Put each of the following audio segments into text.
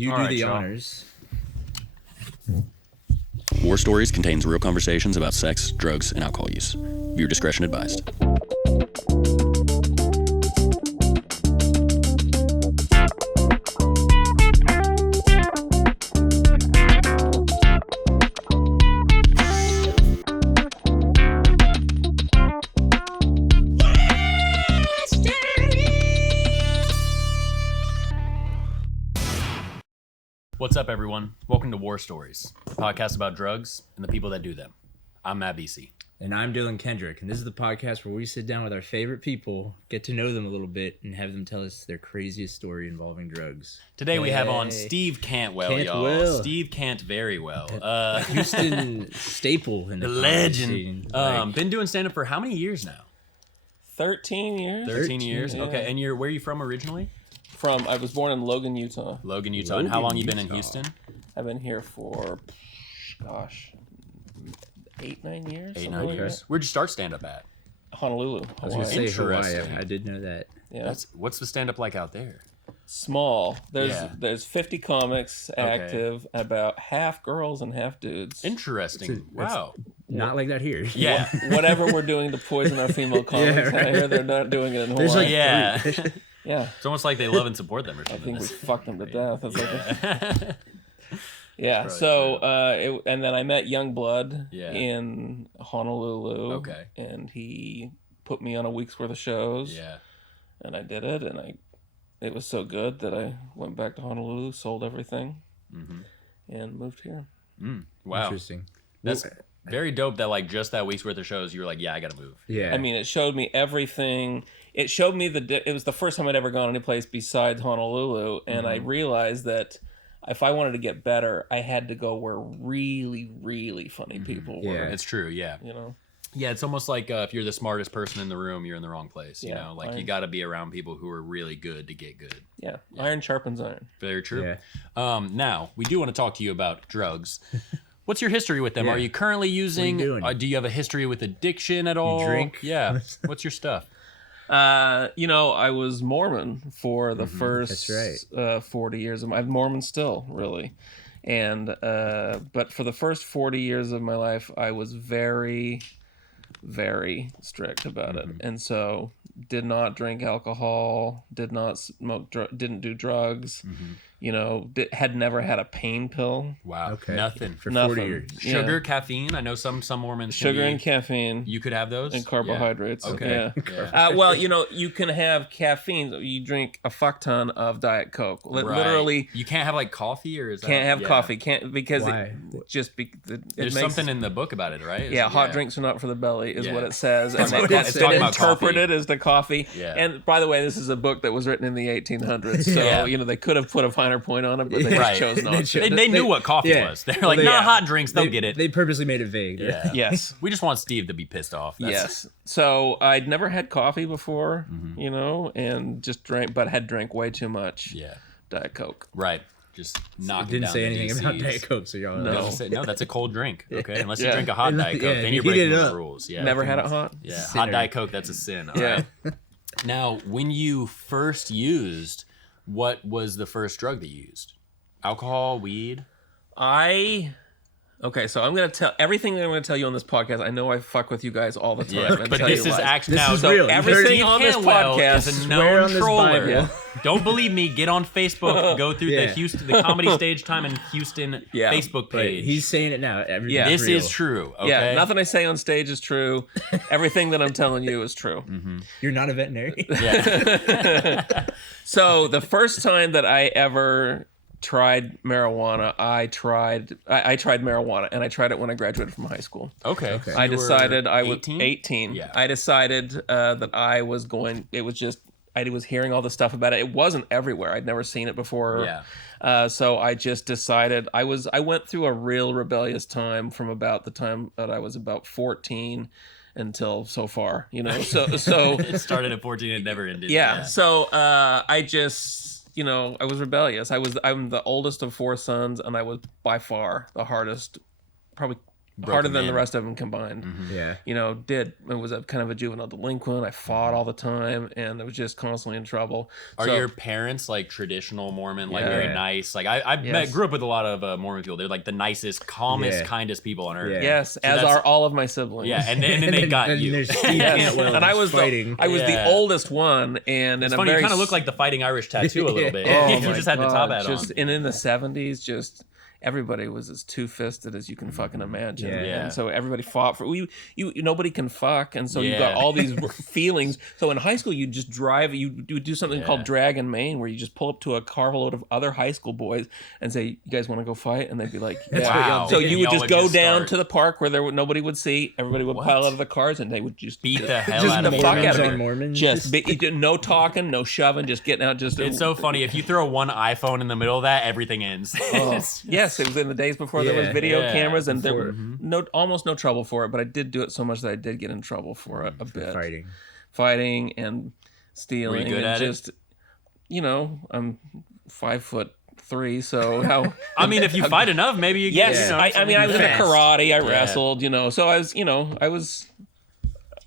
You do the honors. War Stories contains real conversations about sex, drugs, and alcohol use. Viewer discretion advised. What's up, everyone? Welcome to War Stories, a podcast about drugs and the people that do them. I'm Matt BC. And I'm Dylan Kendrick, and this is the podcast where we sit down with our favorite people, get to know them a little bit, and have them tell us their craziest story involving drugs. Today we have on Steve Cantwell, y'all. Steve Cant very well. Houston staple in the legend. Been doing stand-up for how many years now? 13 years. 13 years? Yeah. Okay, and where are you from originally? I was born in Logan, Utah. Logan, Utah. And how long you been in Houston? I've been here for, 8-9 years. 8-9 years. Where'd you start stand-up at? Honolulu, I was going to say Hawaii. Interesting. I did know that. Yeah. What's the stand-up like out there? Small. There's 50 comics active, about half girls and half dudes. Interesting. Wow. Not like that here. Yeah. Whatever we're doing to poison our female comics, I hear they're not doing it in Hawaii. Yeah. It's almost like they love and support them or I something. think we fucked them to death. It's like yeah. Probably So, and then I met Youngblood Yeah. in Honolulu. Okay. And he put me on a week's worth of shows. Yeah. And I did it, and it was so good that I went back to Honolulu, sold everything, and moved here. Wow. Interesting. That's very dope that like just that week's worth of shows you were like, yeah, I gotta move. Yeah. I mean, it showed me everything. It showed me it was the first time I'd ever gone any place besides Honolulu, and I realized that if I wanted to get better, I had to go where really, really funny people were. Yeah. It's true, yeah. You know? Yeah, it's almost like if you're the smartest person in the room, you're in the wrong place. You Yeah, know, like you got to be around people who are really good to get good. Yeah. Iron sharpens iron. Very true. Yeah. Now, we do want to talk to you about drugs. What's your history with them? Yeah. Are you currently using? What are you doing? Do you have a history with addiction at all? drink? Yeah. What's your stuff? I was Mormon for the first That's right. 40 years. I'm Mormon still, really. And but for the first 40 years of my life, I was very, very strict about it. And so did not drink alcohol, did not smoke, didn't do drugs, had never had a pain pill. Wow. Okay. Nothing. For Nothing. 40 years. Sugar, caffeine. I know some Mormons. Sugar and caffeine. You could have those. And carbohydrates. Yeah. Okay. Yeah. Well, you can have caffeine. You drink a fuck ton of Diet Coke. Right. Literally. You can't have like coffee, or is that? Can't have coffee. Can't because Why? There's something in the book about it, right? Hot drinks are not for the belly, is what it says, and what it that's says. been Talking about interpreted as the coffee. Yeah. And by the way, this is a book that was written in the 1800s, so they could have put a finer point on it, but they just chose not to. They knew what coffee was. They're like, hot drinks, they'll get it. They purposely made it vague. Yeah. Yes. We just want Steve to be pissed off. Yes. So I'd never had coffee before, and just had drank way too much Diet Coke. Right. Just knocking Didn't down say the anything DCs. about Diet Coke, so y'all No. No, that's a cold drink. Okay, unless you Yeah. drink a hot Diet Coke, then you're heat breaking it the up. rules. Yeah. Never had it hot? Yeah, Sinner. hot Diet Coke, that's a sin. All Yeah. right. Now, when you first used, what was the first drug that you used? Alcohol, weed? Okay, so I'm going to tell everything that I'm going to tell you on this podcast. I know I fuck with you guys all the time. and but tell this you is lies. actually This now. is So real. everything Steve on this Cantwell podcast, is a swear known on this troller. Bible. Don't believe me? Get on Facebook. Go through Yeah. the Comedy Stage Time in Houston Yeah. Facebook Right. page. He's saying it now. Everything's Yeah. This real. is true. Okay? Yeah, nothing I say on stage is true. Everything that I'm telling you is true. You're not a veterinarian. Yeah. So the first time that I ever tried marijuana, I tried marijuana, and I tried it when I graduated from high school. Okay. I decided I was 18? 18. Yeah. I decided that I was going. It was just I was hearing all the stuff about it. It wasn't everywhere. I'd never seen it before. Yeah. So I just decided I went through a real rebellious time from about the time that I was about 14 until so far. So It started at 14 and never ended. yeah. So I just. I was rebellious. I'm the oldest of 4 sons, and I was by far the hardest, probably harder than the in. rest of them combined. Yeah. You know, it was a kind of a juvenile delinquent. I fought all the time, and I was just constantly in trouble. Are So- your parents like traditional Mormon, like Yeah. very nice? Like I grew up with a lot of Mormon people. They're like the nicest, calmest, kindest people on earth. Yeah. Yes, So as that's- are all of my siblings. Yeah, and then they got and you. there's Steve Yes. Cantwell And I was fighting. the oldest one, and It's in funny. a You very kind of look like the Fighting Irish tattoo a little bit. Oh you my just had the top God, hat just, on. And in the 70s, just everybody was as two-fisted as you can fucking imagine. Yeah. And so everybody fought for nobody can fuck, and so you got Yeah. all these feelings. So in high school, you just drive. You would do something called drag in Maine, where you just pull up to a carload of other high school boys and say, "You guys want to go fight?" And they'd be like, "Yeah." Wow. So And you would y'all just would go just down start. to the park where nobody would see. Everybody would pile out of the cars, and they would just Beat the hell just out of the you. fuck out Mormons of on it. Mormons. Just no talking, no shoving, just getting out. Just It's so funny. If you throw one iPhone in the middle of that, everything ends. Yes, it was in the days before there was Yeah, video yeah, cameras, and there before. were almost no trouble for it. But I did do it so much that I did get in trouble for it a bit, Fighting. and stealing, good and at it? just I'm 5'3", so how? I mean, if you fight enough, maybe you Yes, get, you know, I mean I was into fast. karate, I wrestled, so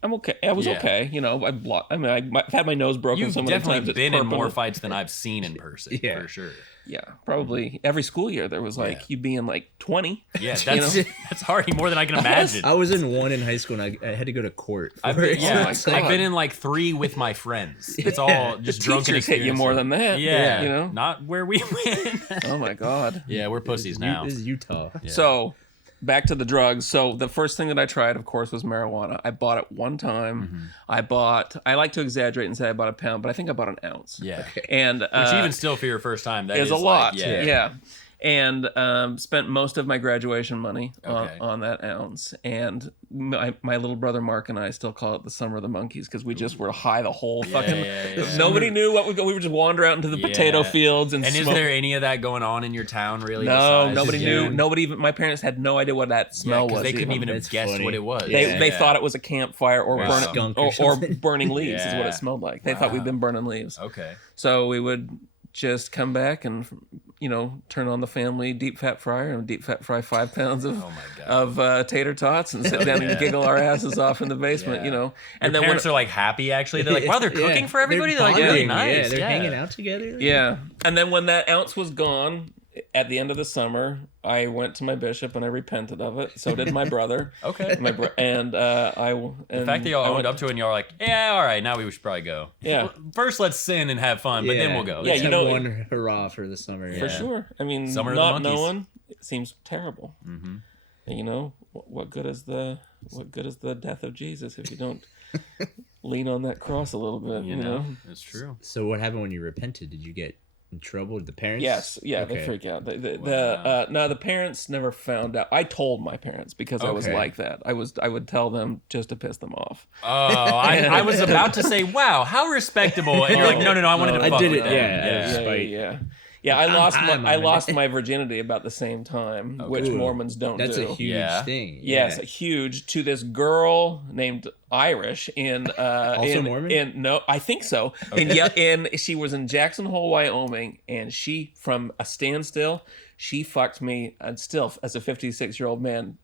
I'm okay. I was Yeah. okay, I've had my nose broken You've so many definitely times. it's been in more permanent. fights than I've seen in person, Yeah. for sure. Yeah, probably every school year there was like you being like 20. Yeah, you that's know? that's already more than I can imagine. I was in one in high school, and I had to go to court. I've for been, it. Oh my I've God. been in like 3 with my friends. It's all just drunken Teachers hit you experiences. more than that. Yeah, not where we went. Oh my God. Yeah, we're pussies now. This is Utah. Yeah. So back to the drugs. So the first thing that I tried, of course, was marijuana. I bought it one time. I like to exaggerate and say I bought a pound, but I think I bought an ounce. Yeah, And which even still for your first time, that is a like, lot. yeah. And spent most of my graduation money Okay. on that ounce. And my little brother Mark and I still call it the Summer of the Monkeys because we just were high the whole fucking. yeah. Nobody knew what we go. We would just wander out into the potato Yeah. fields and And is smoke. there any of that going on in your town, really? No, besides- nobody Yeah. knew. Nobody even. My parents had no idea what that smell was. They couldn't even have That's guessed funny. what it was. They thought it was a campfire or Wow. burning Skunk or or something. burning leaves is what Yeah. it smelled like. They thought we'd been burning leaves. Okay. So we would just come back and turn on the family deep fat fryer and deep fat fry 5 pounds of Oh my God. of tater tots and sit down and giggle our asses off in the basement. Yeah. And Your then parents are like happy actually. They're like, wow, they're cooking for everybody. They're like really bonding. nice. Yeah, they're hanging out together. yeah, and then when that ounce was gone. At the end of the summer, I went to my bishop and I repented of it. So did my brother. Okay. The fact that y'all owned up to it and y'all are like, yeah, all right, now we should probably go. Yeah. First, let's sin and have fun, but then we'll go. Yeah, Let's you have know- one hurrah for the summer. For Yeah. sure. I mean, Summer of the not Monkeys. knowing it seems terrible. Mm-hmm. And what good is the death of Jesus if you don't lean on that cross a little bit? You know. It's true. So what happened when you repented? Did you get in trouble with the parents? Yes, yeah, they Okay. freak out. Wow. No, the parents never found out. I told my parents because I was Okay. like that. I would tell them just to piss them off. Oh, I was about to say, wow, how respectable. And you're like, no, I wanted to I fuck did with it, them. yeah. Spite. Yeah, I lost I'm I on it. lost my virginity about the same time, which Ooh, Mormons don't That's do. a huge Yeah. thing. Yes, Yeah. huge to this girl named Irish in Also Mormon? No, I think so. And she was in Jackson Hole, Wyoming, and she from a standstill, she fucked me and still as a 56-year-old man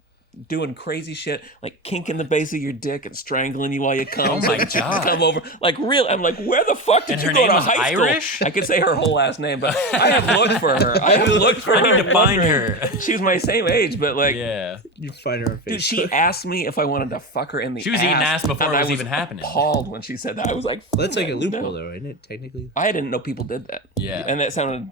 doing crazy shit like kinking the base of your dick and strangling you while you come. Oh my God. Come over like real. I'm like, where the fuck did And you her go name to was high Irish? school? I could say her whole last name, but I have looked for her. I have looked for her. I need to find wondering- her. She was my same age, but like. Yeah. You find her on Facebook. Dude, she asked me if I wanted to fuck her in the She was eating ass before and it I was even happening. Appalled when she said that. I was like, That's like a no. loophole, though, isn't it? Technically. I didn't know people did that. Yeah. and that sounded.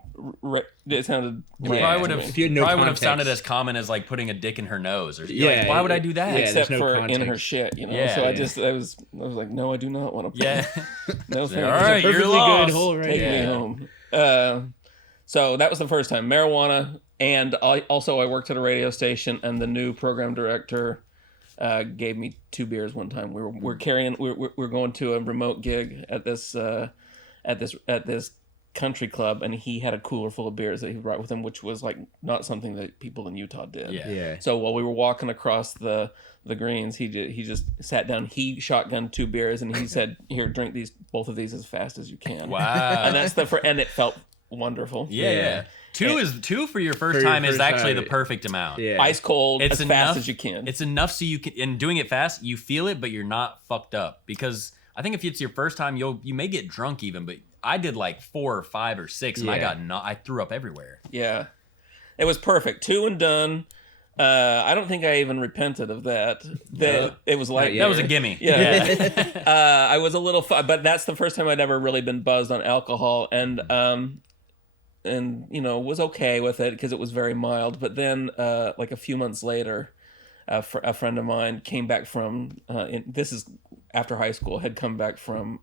It sounded. Probably rank would to have me. If you had no probably would have context. sounded as common as like putting a dick in her nose or Yeah, like, why would I do that? yeah. except there's no for in context. her shit, Yeah, So yeah. I was like, no, I do not want to. Yeah. No, All thank you. right, you're Perfectly lost. good hole, right? Take me Yeah. home. So that was the first time marijuana, and I worked at a radio station, and the new program director gave me 2 beers one time. We're going to a remote gig at this country club, and he had a cooler full of beers that he brought with him, which was like not something that people in Utah did. Yeah. Yeah. So while we were walking across the greens, he just sat down. He shotgunned 2 beers, and he said, "Here, drink both of these as fast as you can." Wow. And that's and it felt wonderful. Yeah. Two for your first For your time is first actually time. the perfect amount. Yeah. Ice cold It's as fast enough- as you can. It's enough so you can, and doing it fast, you feel it, but you're not fucked up. Because I think if it's your first time, you may get drunk even, but I did like 4 or 5 or 6, and I threw up everywhere. Yeah. It was perfect. 2 and done. I don't think I even repented of that. It was like That was a gimme. Yeah. I was a little, but that's the first time I'd ever really been buzzed on alcohol, and was okay with it because it was very mild. But then, like a few months later, a friend of mine came back from. This is after high school. Had come back from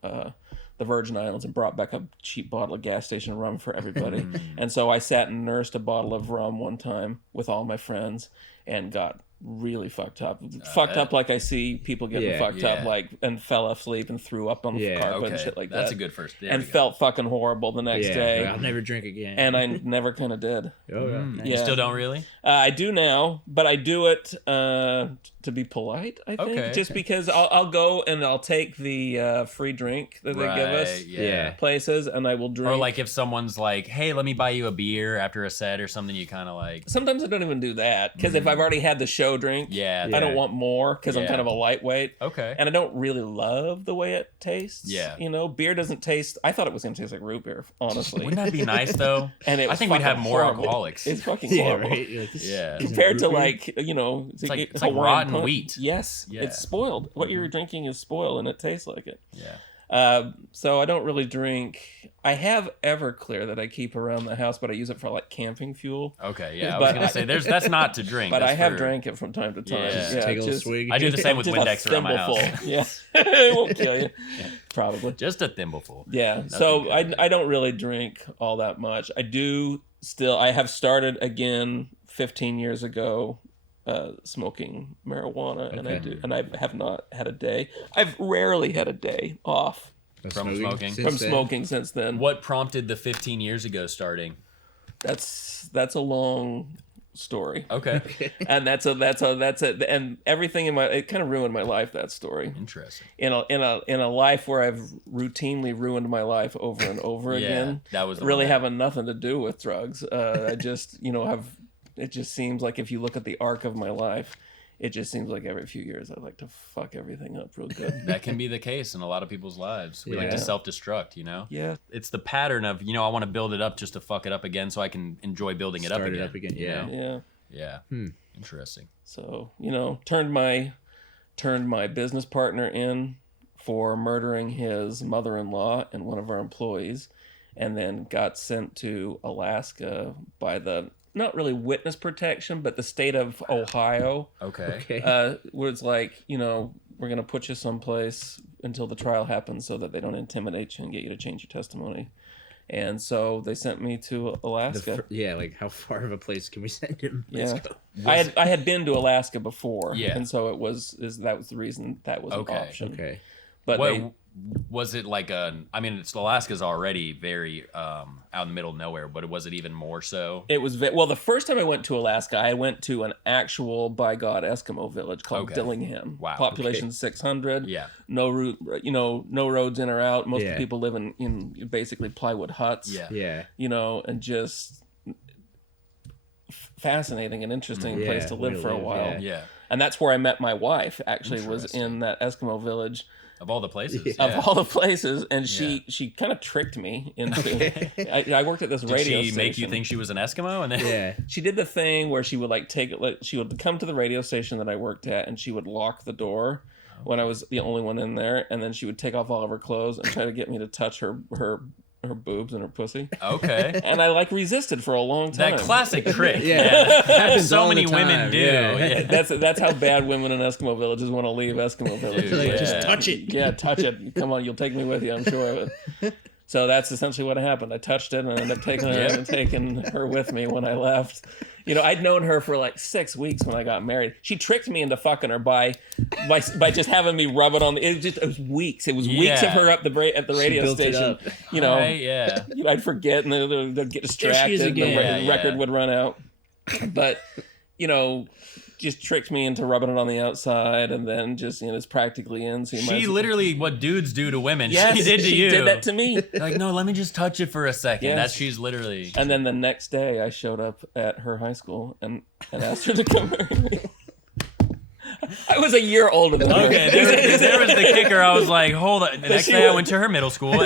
the Virgin Islands and brought back a cheap bottle of gas station rum for everybody. And so I sat and nursed a bottle of rum one time with all my friends and got really fucked up. Fucked up like I see people getting fucked up, like, and fell asleep and threw up on the carpet and shit like that. That's a good first. And felt fucking horrible the next day. I'll never drink again. And I never kind of did. Oh, yeah. Nice. You still don't really? I do now, but I do it to be polite, I think. Just because I'll go and I'll take the free drink that they give us places, and I will drink. Or like if someone's like, hey, let me buy you a beer after a set or something, you kind of like... Sometimes I don't even do that, because if I've already had the show drink, I don't want more, because I'm kind of a lightweight. Okay. And I don't really love the way it tastes. Yeah. Beer doesn't taste... I thought it was going to taste like root beer, honestly. Wouldn't that be nice, though? And I think we'd have more horrible. alcoholics. It's fucking horrible. Right? Yeah. Compared to like, it's like rotten punch. wheat. Yes, it's spoiled. What you're drinking is spoiled, and it tastes like it. Yeah. So I don't really drink. I have Everclear that I keep around the house, but I use it for like camping fuel. Okay, yeah. I was gonna say that's not to drink. But that's I have for... drank it from time to time. Yeah. Take a little swig. I do the same with Just Windex around my house. thimbleful. Yeah, it won't kill you. Probably. Just a thimbleful. Yeah. Nothing So good. I don't really drink all that much. I do still. I have started again 15 years ago. Smoking marijuana, and I have not had a day. I've rarely had a day off From smoking? from smoking since then. What prompted the 15 years ago starting? That's a long story. Okay. And that's and everything in it kind of ruined my life, that story. Interesting. In a life where I've routinely ruined my life over and over again. That was the really one having nothing to do with drugs. I just have. It just seems like if you look at the arc of my life, it just seems like every few years I like to fuck everything up real good. That can be the case in a lot of people's lives. We like to self-destruct, Yeah. It's the pattern of, I want to build it up just to fuck it up again so I can enjoy building it up again. Yeah. Yeah. Interesting. So, turned my business partner in for murdering his mother-in-law and one of our employees, and then got sent to Alaska by the... not really witness protection, but the state of Ohio. Okay. Was like, we're going to put you someplace until the trial happens so that they don't intimidate you and get you to change your testimony. And so they sent me to Alaska. Like how far of a place can we send him? Let's go. I had been to Alaska before. Yeah. And so that was the reason that was an option. Okay. But was it like Alaska's already very out in the middle of nowhere, but was it even more so? it was the first time I went to Alaska, I went to an actual by God Eskimo village called Dillingham. Wow. Population 600. Yeah. No route, no roads in or out. Most of the people live in basically plywood huts. Yeah. And just fascinating and interesting place to live for a while. Yeah. And that's where I met my wife. Actually, was in that Eskimo village. Of all the places. Of all the places, and she kind of tricked me into. I worked at this radio station. Did she make you think she was an Eskimo? And then She did the thing where she would she would come to the radio station that I worked at, and she would lock the door when I was the only one in there, and then she would take off all of her clothes and try to get me to touch her boobs and her pussy. Okay. And I resisted for a long time. That classic trick. Happens so all many the time. women do. Yeah. That's how bad women in Eskimo villages want to leave Eskimo villages. Dude, Just touch it. Yeah, touch it. Come on, you'll take me with you, I'm sure of it. So that's essentially what happened. I touched it and I ended up taking her with me when I left. I'd known her for like 6 weeks when I got married. She tricked me into fucking her by just having me rub it on. It was weeks. It was weeks of her at the radio station. Right, I'd forget and they'd get distracted. And the record would run out. But just tricked me into rubbing it on the outside, and then just it's practically in. So she literally what dudes do to women. Yes, she did to you. She did that to me. Like, no, let me just touch it for a second. Yes. She's literally. And then the next day, I showed up at her high school and asked her to come marry me. I was a year older than her. Okay, there was the kicker. I was like, hold on. The next day I went to her middle school.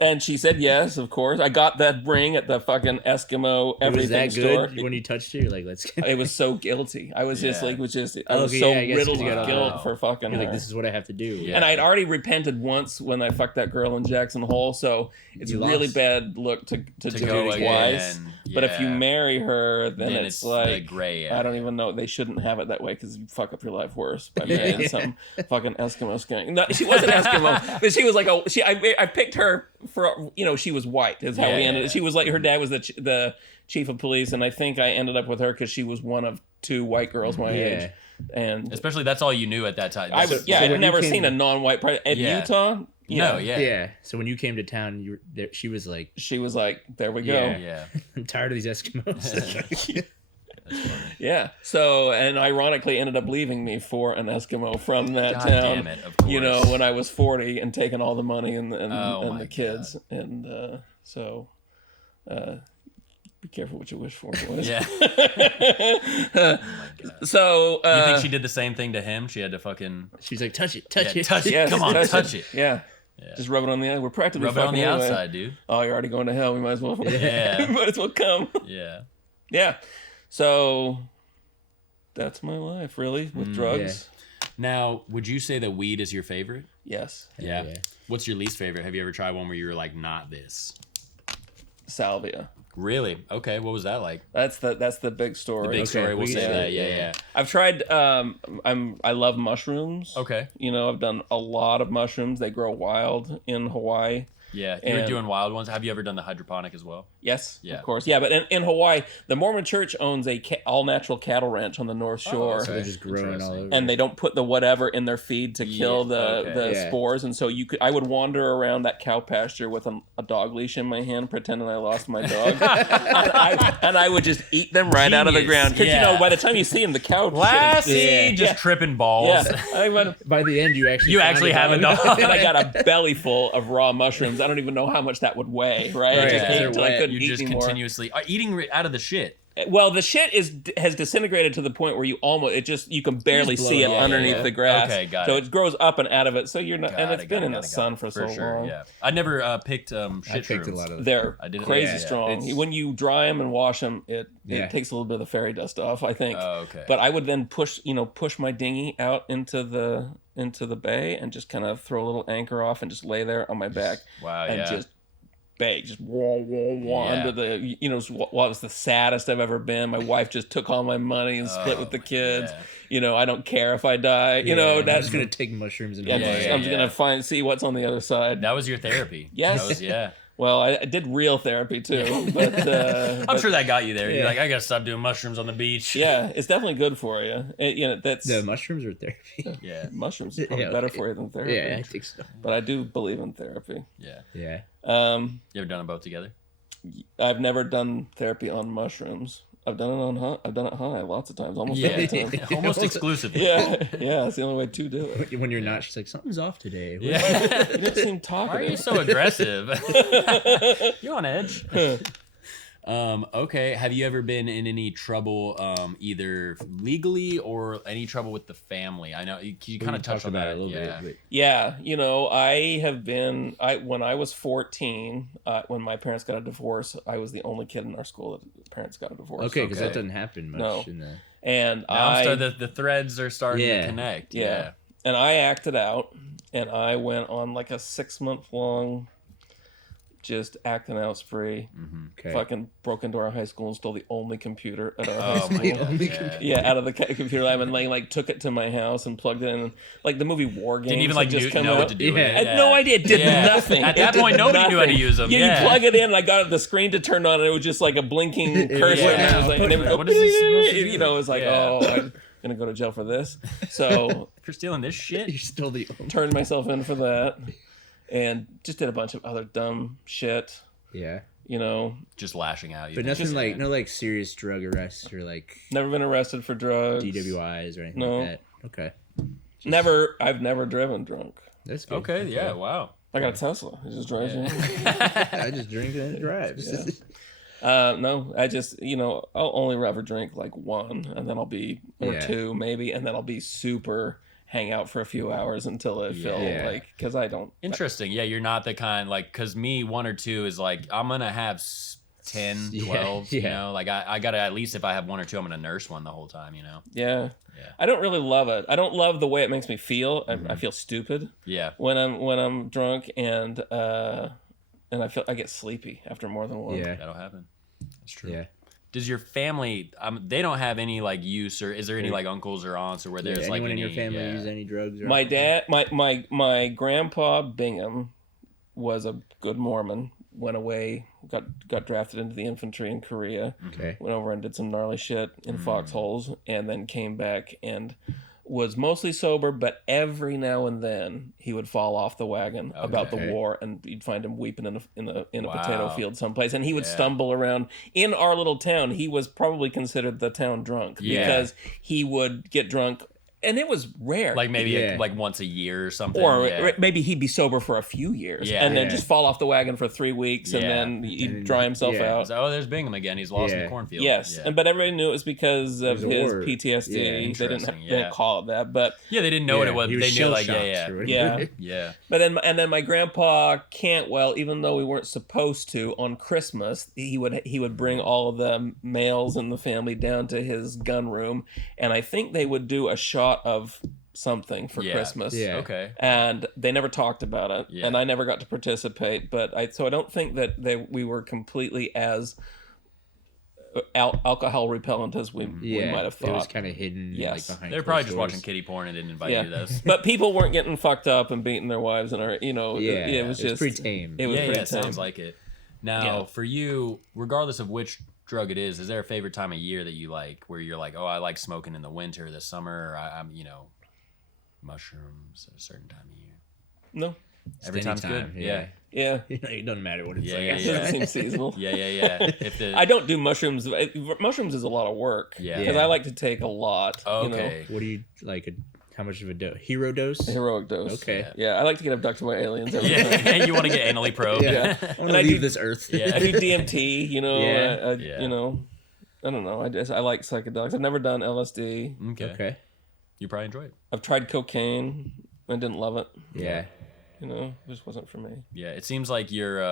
And she said yes, of course. I got that ring at the fucking Eskimo everything was that store. good when you touched it? You're like, let's get It was so guilty. I was just Yeah. like, I was Okay, so yeah, I guess riddled you with gotta- guilt for fucking You're her. like, this is what I have to do. Yeah. And I'd already repented once when I fucked that girl in Jackson Hole, so it's You a really lost. bad look to To do go it again. twice. But if you Yeah. marry her, then Then it's the like gray area. I don't even know. They shouldn't have it that way because you fuck up your life worse by marrying some fucking Eskimo skank. No, she wasn't Eskimo, but she was like I picked her for she was white. Is how Yeah, we yeah, ended. yeah. She was like her dad was the chief of police, and I think I ended up with her because she was one of 2 white girls my age. And Especially that's all you knew at that time. I'd so never when you seen came- a non-white in Yeah. Utah. No, yeah. Yeah. So when you came to town, you were there, she was like, She was like, "There we go." Yeah. Yeah. I'm tired of these Eskimos. Yeah. So, and ironically, ended up leaving me for an Eskimo from that God town. damn it, of course. When I was 40 and taking all the money and Oh my the kids, and be careful what you wish for, boys. Yeah. Oh my God. So, You think she did the same thing to him? She had to fucking She's like, touch it, touch it. touch it. yes, Come on, touch it. Yeah. Just rub it on the eye. We're practically Rub it on fucking the anyway. outside, dude. Oh, you're already going to hell. We might as well. Yeah. might as well come. Yeah. Yeah. So that's my life, really, with drugs. Now, would you say that weed is your favorite? Yes. Yeah. Yeah. What's your least favorite? Have you ever tried one where you were like, not this? Salvia. Really? Okay. What was that like? That's the big story. The big story. We'll we say get that. it, Yeah, yeah. yeah. I've tried. I love mushrooms. Okay. I've done a lot of mushrooms. They grow wild in Hawaii. Yeah. You were And- doing wild ones. Have you ever done the hydroponic as well? Yes, Yeah. of course. Yeah, but in Hawaii, the Mormon Church owns a all-natural cattle ranch on the North Shore. okay. So they're just growing all Interesting. over. And they don't put the whatever in their feed to kill the Yeah. spores, and so I would wander around that cow pasture with a dog leash in my hand, pretending I lost my dog, and I would just eat them right out of the Genius. ground. Because Yeah. by the time you see them, the cow Lassie, Yeah. just tripping balls. Yeah, I went, By the end, you actually You found actually have a dog. and I got a belly full of raw mushrooms. I don't even know how much that would weigh. Right? I Right, just yeah. ate They're until I wet. couldn't You eat just anymore. continuously eating out of the shit. Well, the shit has disintegrated to the point where you can barely blow see it it off, underneath yeah. the grass. Okay, got so it. it grows up and out of it. So you're not, and it's been in the Got sun it. for so long. Yeah, I never picked I shit picked shrooms. a lot of They're I did it- crazy yeah, yeah. strong. It's- When you dry them and wash them, Yeah. it takes a little bit of the fairy dust off, I think. Oh, okay. But I would then push my dinghy out into the bay and just kind of throw a little anchor off and just lay there on my back Wow, and yeah. just beg, just wah wah wah Yeah. under the. What was the saddest I've ever been. My wife just took all my money and split with the kids. yeah. I don't care if I die. I'm that's just gonna take mushrooms and I'm Yeah, just, yeah, I'm just yeah. gonna see what's on the other side. That was your therapy. Yes. That was, yeah. Well, I did real therapy too, but I'm sure that got you there. You're Yeah. like, I gotta stop doing mushrooms on the beach. yeah, it's definitely good for you. That's the mushrooms are therapy. Yeah. mushrooms are probably Yeah, better okay. for you than therapy. Yeah, I think so. But I do believe in therapy. Yeah. Yeah. You ever done them both together? I've never done therapy on mushrooms. I've done it on high. I've done it high lots of times, almost every time. Almost exclusively. Yeah, it's the only way to do it. When you're not, she's like, something's off today. Yeah. You don't seem Why are you talkative. so aggressive? You're on edge. Okay. Have you ever been in any trouble, either legally or any trouble with the family? I know you kind of touched on that a little yeah. bit. Yeah, I have been. When I was 14, when my parents got a divorce, I was the only kid in our school that parents got a divorce. Okay, because that Okay. doesn't happen much No. in the. And Now the threads are starting to Yeah. connect. Yeah. And I acted out, and I went on like a 6-month-long just acting out spree. Okay. Fucking broke into our high school and stole the only computer at our high Oh school. my god. Only Yeah. Yeah, out of the computer lab, and like took it to my house and plugged it in. Like the movie War Games. Didn't even had like just come know out. what to do with Yeah. it. I had no idea. It did Yeah. nothing. At It that did point, nobody knew how to nothing. use them. Yeah, Yeah. you plug it in, and I got the screen to turn on, and it was just like a blinking cursor. Yeah. And it was like, and it would go, What is this supposed to do? it was like, Yeah. oh, I'm gonna go to jail for this. So If you're stealing this shit, You're still the. turned myself in for that, and just did a bunch of other dumb shit. Yeah. you know. Just lashing out. But nothing like no like serious drug arrests or like Never been arrested for drugs. DWIs or anything No. like that. Okay. I've never driven drunk. That's good. Okay, yeah, wow. I got a Tesla. It just drives me. I just drink and it drives. No, I just, I'll only ever drink like one, and then I'll be, or two maybe, and then I'll be super hang out for a few hours until I feel like, because I don't. Interesting. Yeah, you're not the kind, like, because me, 1 or 2 is like, I'm going to have 10, 12, you know? Like, I got to, at least if I have 1 or 2, I'm going to nurse one the whole time, you know? Yeah. I don't really love it. I don't love the way it makes me feel. I feel stupid. Yeah. When I'm drunk, and I get sleepy after more than one. Yeah. That'll happen. That's true. Yeah. Does your family? They don't have any like use, or is there any like uncles or aunts, or where there's like anyone any, in your family use any drugs? Or my dad, my grandpa Bingham was a good Mormon. Went away, got drafted into the infantry in Korea. Okay. Went over and did some gnarly shit in foxholes, and then came back and was mostly sober, but every now and then he would fall off the wagon about the war, and you'd find him weeping in a potato field someplace, and he would stumble around in our little town. He was probably considered the town drunk because he would get drunk. And it was rare. Like maybe like once a year or something. Or maybe he'd be sober for a few years and then just fall off the wagon for 3 weeks and then he'd dry himself out. So, there's Bingham again. He's lost in the cornfield. Yes, but everybody knew it was because of his PTSD. They didn't call it that, but they didn't know what it was. They knew like yeah. But then my grandpa Cantwell, even though we weren't supposed to, on Christmas he would bring all of the males in the family down to his gun room, and I think they would do a shot of something for Christmas. Yeah. Okay. And they never talked about it, and I never got to participate. But I don't think that we were completely as alcohol repellent as we might have thought. It was kind of hidden. Yes. Like behind They're probably just doors. watching kiddie porn and didn't invite you to this. But people weren't getting fucked up and beating their wives, and it was just pretty tame. It was pretty tame. Sounds like it. Now, for you, regardless of which drug it is there a favorite time of year that you like, where you're like, oh, I like smoking in the winter, the summer, or I'm mushrooms at a certain time of year? No. Every time's good. Yeah. It doesn't matter what it's like. It doesn't seem seasonal. I don't do mushrooms. Mushrooms is a lot of work. Because I like to take a lot. Okay. What do you like? How much of a dose? Hero dose? A heroic dose. Okay. Yeah, I like to get abducted by aliens every time. And you want to get anally probed. Yeah. I want to leave this earth. I do DMT, I don't know. I like psychedelics. I've never done LSD. Okay. You probably enjoy it. I've tried cocaine. I didn't love it. Yeah. It just wasn't for me. Yeah, it seems like your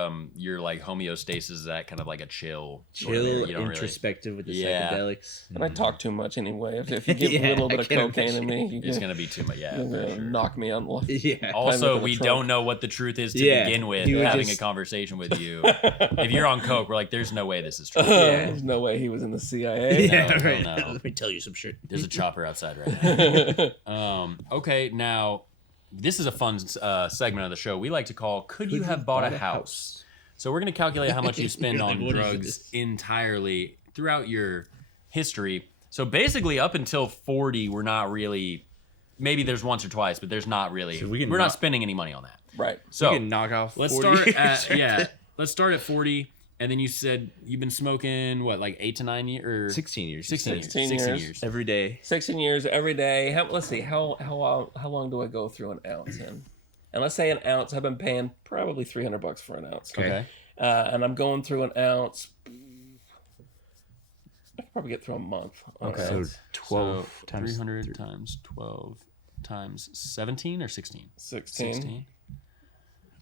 like homeostasis is that kind of like a chill, introspective with the psychedelics. And I talk too much anyway. If you give a little bit of cocaine in me, it's gonna be too much. Yeah, knock me on. Also, we don't know what the truth is to begin with. Having a conversation with you, if you're on coke, we're like, there's no way this is true. There's no way he was in the CIA. No. Let me tell you some shit. There's a chopper outside right now. Okay, now. This is a fun segment of the show we like to call Could You Have Bought a House? So we're going to calculate how much you spend on drugs entirely throughout your history. So basically up until 40, we're not really, maybe there's once or twice, but there's not really, so we're not spending any money on that. Right. So we can knock off 40 let's start at 40. And then you said you've been smoking, what, like 8 to 9 years? Or 16 years. 16 years. Every day. 16 years every day. Let's see, how long do I go through an ounce in? And let's say an ounce, I've been paying probably $300 for an ounce. Okay. And I'm going through an ounce. I could probably get through a month. Okay. So 12 times 300 times 12 times 17 or 16? 16.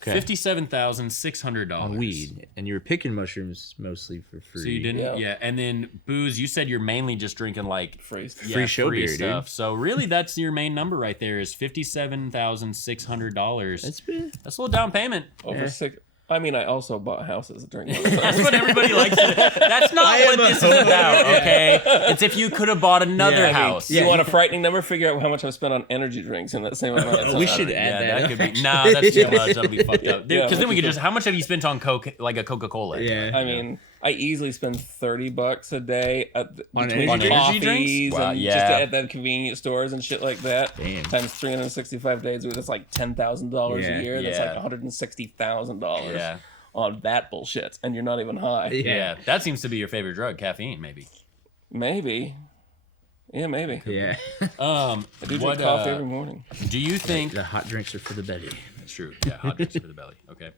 Okay. $57,600 on weed, and you were picking mushrooms mostly for free. So you didn't, And then booze, you said you're mainly just drinking like free show beer, stuff. Dude. So really, that's your main number right there is $57,600. That's a little down payment. Over 6. I mean, I also bought houses during my That's what everybody likes. That's not what this is about, okay? It's if you could have bought another house. You want a frightening number? Figure out how much I've spent on energy drinks in that same amount. We should add that. Could be. No, that's too much. That'll be fucked up. Because then we could just. How much have you spent on Coke, like a Coca-Cola? Yeah. I mean, I easily spend $30 a day on energy drinks. Wow, and just at the convenience stores and shit like that. Damn. Times 365 days, that's like $10,000 a year. That's like $160,000. Yeah. on that bullshit, and you're not even high. Yeah, that seems to be your favorite drug, caffeine, maybe. Maybe. Yeah, maybe. Yeah. I do drink coffee every morning. Do you think The hot drinks are for the belly. That's true? Yeah, hot drinks for the belly. Okay.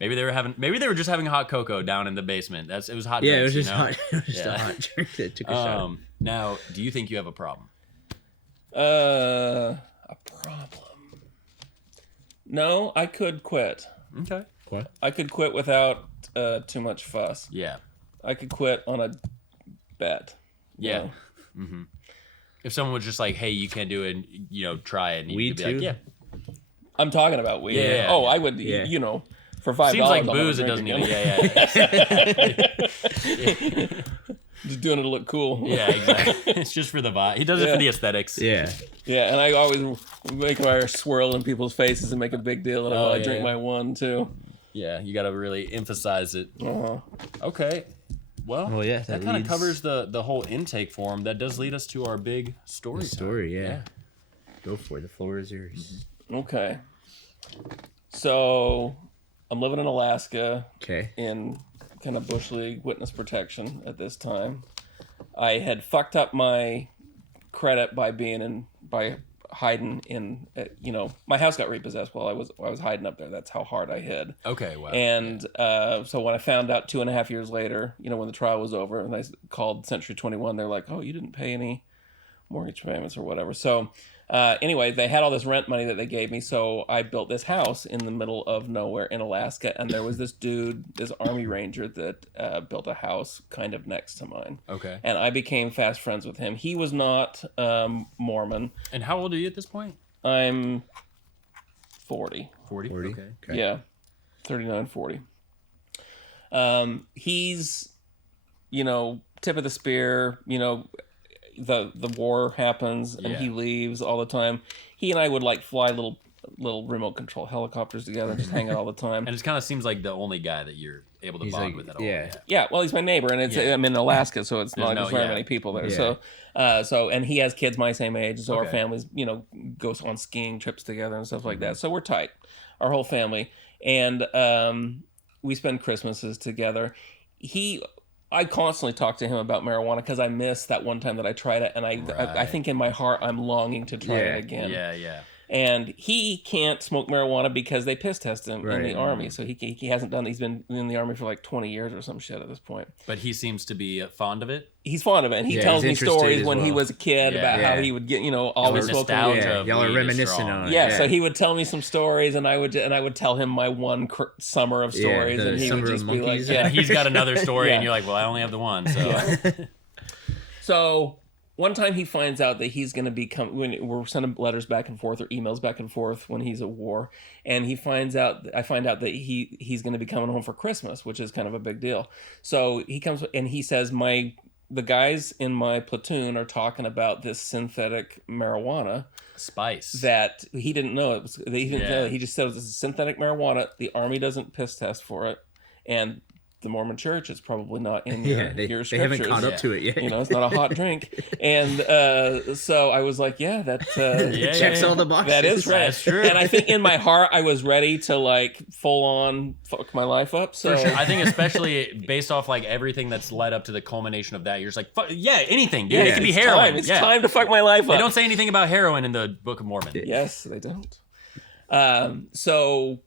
Maybe they were just having hot cocoa down in the basement. It was hot. Yeah, drinks, it was just you know? hot. It was just a hot drink that took a shot. Now, do you think you have a problem? A problem? No, I could quit. Okay. What? I could quit without too much fuss. Yeah. I could quit on a bet. Yeah. No. Mm-hmm. If someone was just like, "Hey, you can't do it," try it, and Weed you'd be too? like, "Yeah." I'm talking about weed. Yeah, oh, yeah. I would. Yeah. You know, for $5. Seems like I'm booze. It gonna doesn't drink even. again. Yeah. Just doing it to look cool. Yeah, exactly. It's just for the vibe. He does it for the aesthetics. Yeah. Yeah, and I always make my swirl in people's faces and make a big deal. And I drink my one too. Yeah, you got to really emphasize it. Uh-huh. Okay. Well, yeah, that kind of covers the whole intake form. That does lead us to our big story. Yeah. Go for it. The floor is yours. Okay. So, I'm living in Alaska. Okay. In kind of bush league witness protection at this time. I had fucked up my credit by hiding in. My house got repossessed while I was hiding up there. That's how hard I hid. Okay. Wow. And so when I found out 2.5 years later, when the trial was over, and I called Century 21, they're like, "Oh, you didn't pay any mortgage payments or whatever." So anyway, they had all this rent money that they gave me, so I built this house in the middle of nowhere in Alaska, and there was this dude, this Army Ranger, that built a house kind of next to mine. Okay. And I became fast friends with him. He was not Mormon. And how old are you at this point? I'm 40. 40? Okay. Yeah, 39, 40. He's, tip of the spear, the war happens and he leaves all the time. He and I would fly little remote control helicopters together and just hang out all the time. And it kind of seems like the only guy that you're able to bond with at all. Yeah, well, he's my neighbor, and I'm in Alaska, so it's not like there's very many people there. Yeah. So and he has kids my same age, so our families, go on skiing trips together and stuff like that. So we're tight, our whole family, and we spend Christmases together. I constantly talk to him about marijuana because I missed that one time that I tried it, and I think in my heart I'm longing to try it again. Yeah. And he can't smoke marijuana because they piss test him in the Army. So he hasn't done. He's been in the Army for 20 years or some shit at this point. But he seems to be fond of it. He's fond of it. And he tells me stories when he was a kid about how he would get, always smoking. Y'all are reminiscing on it. Yeah, so he would tell me some stories, and I would tell him my one summer of stories, and he would just be like, and he's got another story, and you're like, well, I only have the one. So, so one time he finds out that he's going to become, when we're sending letters back and forth or emails back and forth when he's at war, and I find out that he's going to be coming home for Christmas, which is kind of a big deal. So he comes and he says, the guys in my platoon are talking about this synthetic marijuana spice that he didn't know it was. He didn't know. He just said it was synthetic marijuana. The Army doesn't piss test for it, and the Mormon Church is probably not in your scriptures. They haven't caught up to it yet. It's not a hot drink. And so I was like, that checks all the boxes. That is right. That's true. And I think in my heart, I was ready to full on fuck my life up. So for sure. I think especially based off everything that's led up to the culmination of that, you're just like, anything, dude. It could be heroin. It's time to fuck my life up. They don't say anything about heroin in the Book of Mormon. Yes, they don't. So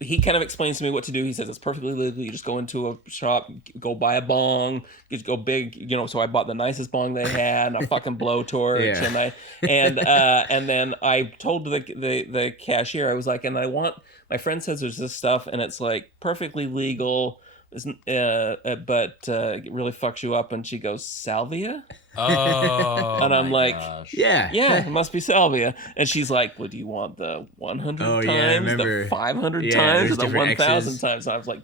he kind of explains to me what to do. He says it's perfectly legal. You just go into a shop, go buy a bong, just go big, So I bought the nicest bong they had, and a fucking blowtorch, and then I told the cashier, I was like, and my friend says there's this stuff, and it's perfectly legal, but it really fucks you up. And she goes, salvia? Oh, and I'm like, gosh. yeah, it must be salvia. And she's like, well, do you want the 100 times, the 500 times, or the 1,000 times? And I was like,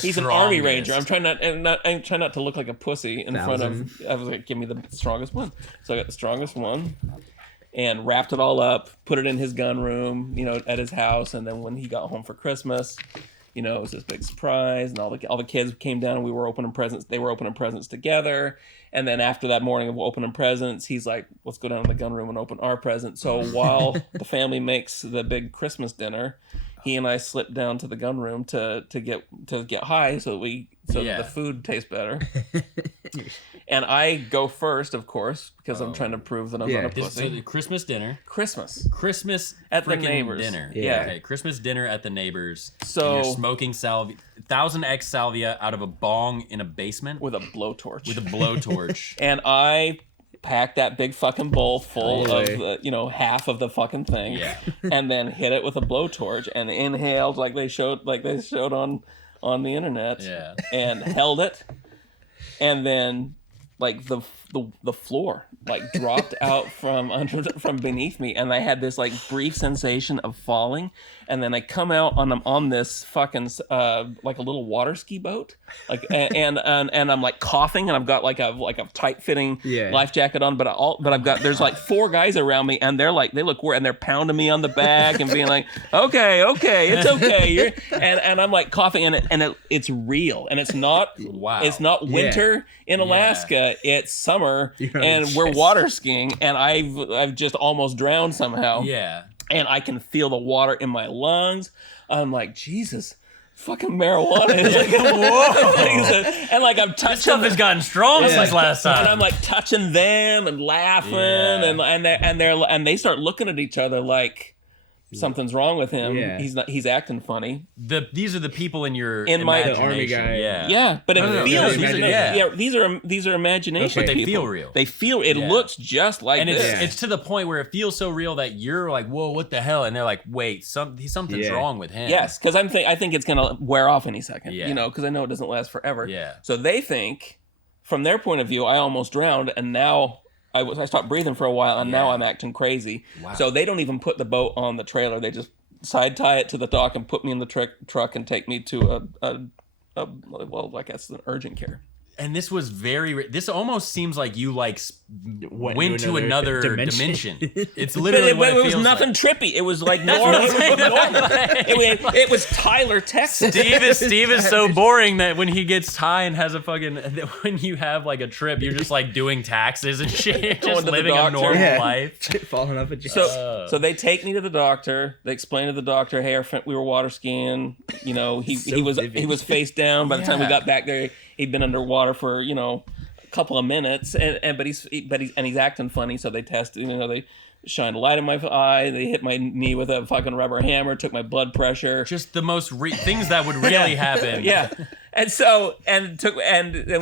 he's an Army Ranger. I'm trying not to look like a pussy in front of. I was like, give me the strongest one. So I got the strongest one, and wrapped it all up, put it in his gun room, at his house. And then when he got home for Christmas, it was this big surprise, and all the kids came down, and we were opening presents. They were opening presents together. And then after that morning of opening presents, he's like, let's go down to the gun room and open our present. So while the family makes the big Christmas dinner, he and I slipped down to the gun room to get high so that the food tastes better. And I go first, of course, because I'm trying to prove that I'm not a pussy. So Christmas dinner. Christmas at the neighbors. Dinner. Yeah. Okay. Christmas dinner at the neighbors. So and you're smoking 1000X salvia out of a bong in a basement with a blowtorch. And I packed that big fucking bowl full of half of the fucking thing, and then hit it with a blowtorch and inhaled like they showed on the internet, and held it, and then like the floor like dropped out from beneath me, and I had this like brief sensation of falling, and then I come out on this fucking like a little water ski boat, like and I'm like coughing, and I've got like a tight fitting life jacket on, but I've got there's like 4 guys around me, and they look weird, and they're pounding me on the back and being like, okay, it's okay, and I'm like coughing, and it's real, and it's not it's not winter in Alaska, it's summer, and we're water skiing, and I've just almost drowned somehow. Yeah. And I can feel the water in my lungs. I'm like, Jesus, fucking marijuana is like, whoa. And like I'm touching. This stuff has gotten strong since last time. And I'm like touching them and laughing, and they start looking at each other like something's wrong with him. Yeah. He's acting funny. These are the people in my army guy. Yeah, but it feels these are imaginations. But they feel real. They feel it looks just like this. And it's to the point where it feels so real that you're like, whoa, what the hell? And they're like, wait, something's wrong with him. Yes, because I think it's gonna wear off any second. Yeah. Because I know it doesn't last forever. Yeah. So they think, from their point of view, I almost drowned, and now I stopped breathing for a while, and now I'm acting crazy. Wow. So they don't even put the boat on the trailer. They just side tie it to the dock and put me in the truck and take me to I guess an urgent care. And this was this almost seems like you like went to another dimension. It's literally what it feels nothing like. Trippy. It was like normal. It was Tyler, Texas. Steve is so boring that when he gets high and has when you have like a trip, you're just like doing taxes and shit, just living a normal life. Falling off a job. So they take me to the doctor. They explain to the doctor, hey, we were water skiing. He was face down. By the time we got back there, he'd been underwater for a couple of minutes, but he's acting funny. So they tested, they shined a light in my eye. They hit my knee with a fucking rubber hammer, took my blood pressure. Just the most things that would really happen. Yeah, and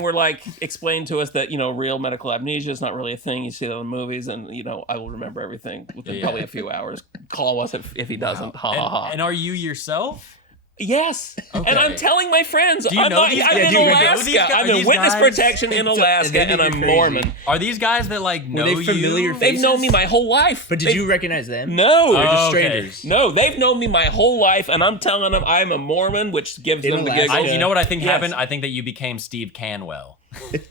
we're like explained to us that real medical amnesia is not really a thing. You see that in movies, and I will remember everything within probably a few hours. Call us if he doesn't. Ha ha ha. And are you yourself? Yes, okay. And I'm telling my friends, I'm in Alaska. I'm in witness protection in Alaska, and I'm Mormon. Are these guys that know you? Familiar faces? They've known me my whole life. But did you recognize them? No, they're just strangers. No, they've known me my whole life, and I'm telling them I'm a Mormon, which gives them the giggles. You know what I think happened? I think that you became Steve Cantwell.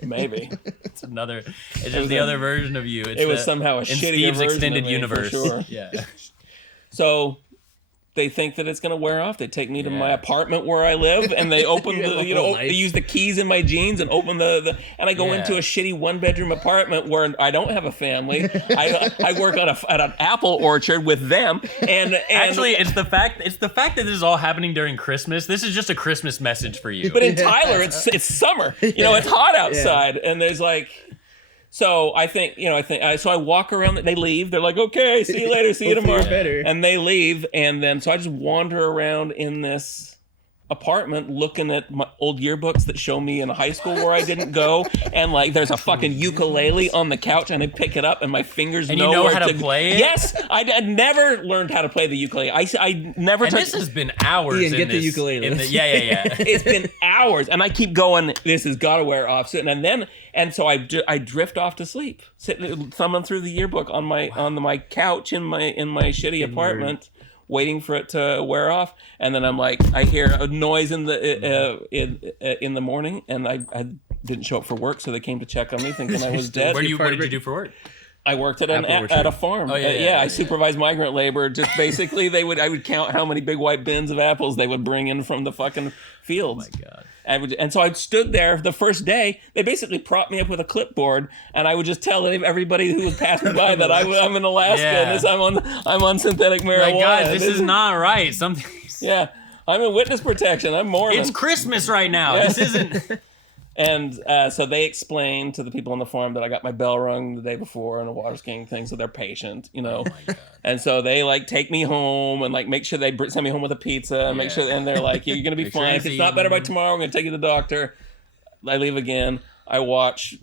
Maybe it's just the other version of you. It was somehow a shittier Steve's version extended of me, universe. For sure. Yeah. So they think that it's gonna wear off. They take me to my apartment where I live, and they open they use the keys in my jeans and open and I go into a shitty 1-bedroom apartment where I don't have a family. I work at an apple orchard with them, and actually it's the fact that this is all happening during Christmas. This is just a Christmas message for you. But in Tyler, it's summer. It's hot outside, and there's like. So I think, so I walk around, they leave. They're like, okay, see you later, see you tomorrow. And they leave. And then, so I just wander around in this apartment looking at my old yearbooks that show me in high school where I didn't go. And like, there's a fucking ukulele on the couch, and I pick it up and my fingers know know how to play it? Yes, I never learned how to play the ukulele. I never and this has been hours. Ian, get the ukulele. It's been hours, and I keep going, this has got to wear off. And so I drift off to sleep, thumbing through the yearbook on my couch in my shitty apartment, waiting for it to wear off. And then I'm like, I hear a noise in the morning, and I didn't show up for work, so they came to check on me, thinking I was dead. What did you do for work? I worked at a farm. I supervised migrant labor. Just basically, I would count how many big white bins of apples they would bring in from the fucking fields. Oh my God. And so I stood there the first day. They basically propped me up with a clipboard, and I would just tell everybody who was passing by that I'm in Alaska and I'm on synthetic marijuana. Like, guys, this is not right. Yeah, I'm in witness protection. I'm Mormon. It's Christmas right now. Yeah. This isn't. And so they explained to the people on the farm that I got my bell rung the day before on a water skiing thing, so they're patient, you know. Oh my God. And so they like take me home and like make sure they send me home with a pizza and make sure, and they're like, "You're gonna be Make sure fine. it's If it's not better by eaten. tomorrow, I'm gonna take you to the doctor." I leave again. I watch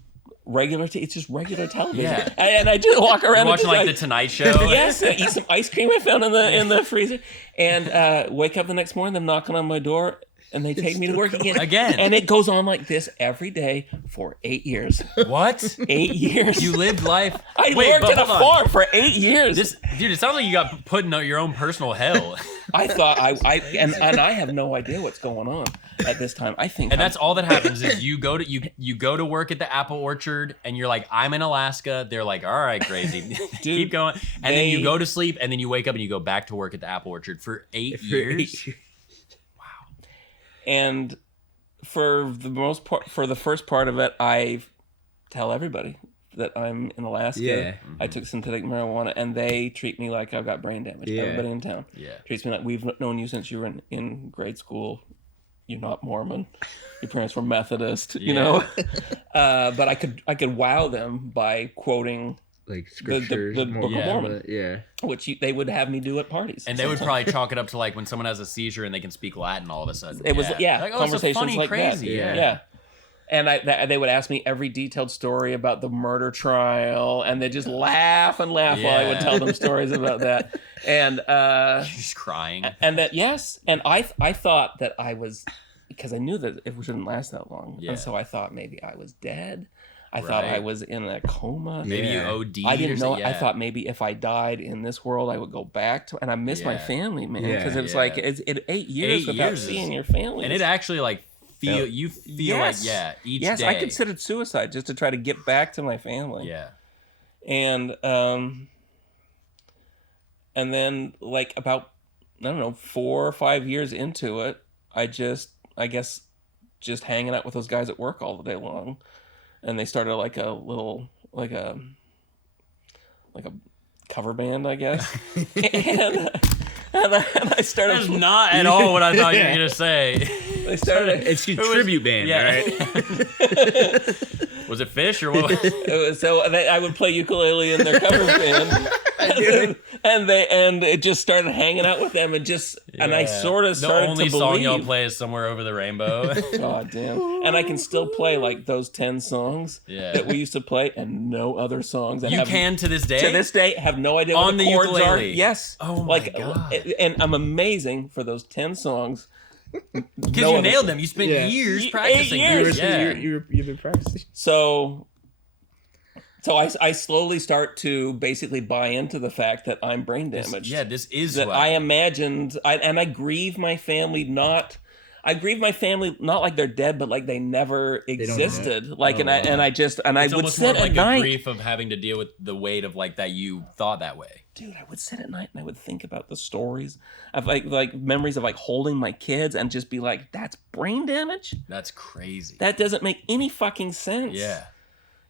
it's just regular television, Yeah. and I just walk around. You're watching and like just, the Tonight Show. yes, eat some ice cream I found in the freezer, and wake up the next morning. Them knocking on my door. And they take me to work again. And it goes on like this every day for 8 years. What? 8 years. You lived life. I Wait, worked but at a hold on. farm for 8 years. Dude, it sounds like you got put in your own personal hell. I thought and I have no idea what's going on at this time. I think And that's all that happens is you go to work at the apple orchard and you're like, I'm in Alaska. They're like, all right, crazy. Keep going. And then you go to sleep and then you wake up and you go back to work at the apple orchard for 8 years. And for the most part, for the first part of it, I tell everybody that I'm in Alaska. Yeah. I took synthetic marijuana, and they treat me like I've got brain damage. Yeah. Everybody in town treats me like, we've known you since you were in grade school. You're not Mormon. Your parents were Methodist. You know. But I could wow them by quoting like scriptures, the Book of Mormon, yeah, which they would have me do at parties, and they would probably chalk it up to like when someone has a seizure and they can speak Latin all of a sudden. It was like, oh, conversations it's a funny, like crazy. that. Yeah. And they would ask me every detailed story about the murder trial, and they just laugh and laugh while I would tell them stories about that. And just crying. And that and I thought that I was, because I knew that it shouldn't last that long, and so I thought maybe I was dead. I thought I was in a coma. Maybe you OD'd. I didn't know. I thought maybe if I died in this world, I would go back to. And I miss my family, man, because it's like it's 8 years without seeing your family, and it actually like feel like each day. I considered suicide just to try to get back to my family. Yeah, and then like about 4 or 5 years into it, I guess just hanging out with those guys at work all the day long. And they started like a cover band, I guess. and I started. That's not at all what I thought you were gonna say. They started. It's a tribute band, right? Was it Fish or what? I would play ukulele in their cover band, and it just started hanging out with them, and I sort of started to believe. The only song y'all play is "Somewhere Over the Rainbow." God damn! And I can still play like those 10 songs that we used to play, and no other songs. You can to this day. To this day, have no idea what on the chords ukulele. are. Yes. Oh my God! And I'm amazing for those 10 songs. Because you nailed them. You spent years practicing. 8 years. You've been practicing. So I slowly start to basically buy into the fact that I'm brain damaged. This is that I imagined. I grieve my family not. I grieve my family not like they're dead, but like they never existed. Like, and I would sit at night. A grief of having to deal with the weight of like that you thought that way. Dude, I would sit at night and I would think about the stories of like memories of like holding my kids and just be like, that's brain damage? That's crazy. That doesn't make any fucking sense. Yeah.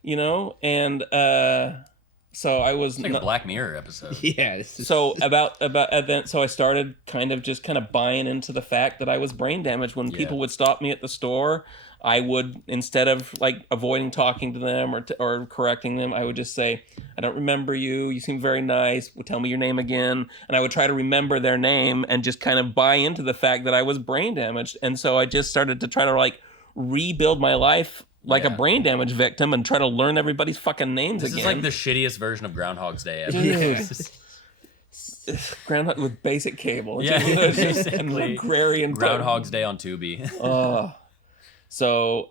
You know? And so I was it's like a Black Mirror episode. Yeah. So so I started kind of buying into the fact that I was brain damaged. When people would stop me at the store, I would, instead of like avoiding talking to them or correcting them, I would just say, I don't remember you. You seem very nice. Tell me your name again. And I would try to remember their name and just kind of buy into the fact that I was brain damaged. And so I just started to try to like rebuild my life like a brain damage victim and try to learn everybody's fucking names again. This is like the shittiest version of Groundhog's Day ever. Groundhog with basic cable. Yeah, basically. Agrarian Groundhog's Day on Tubi. So,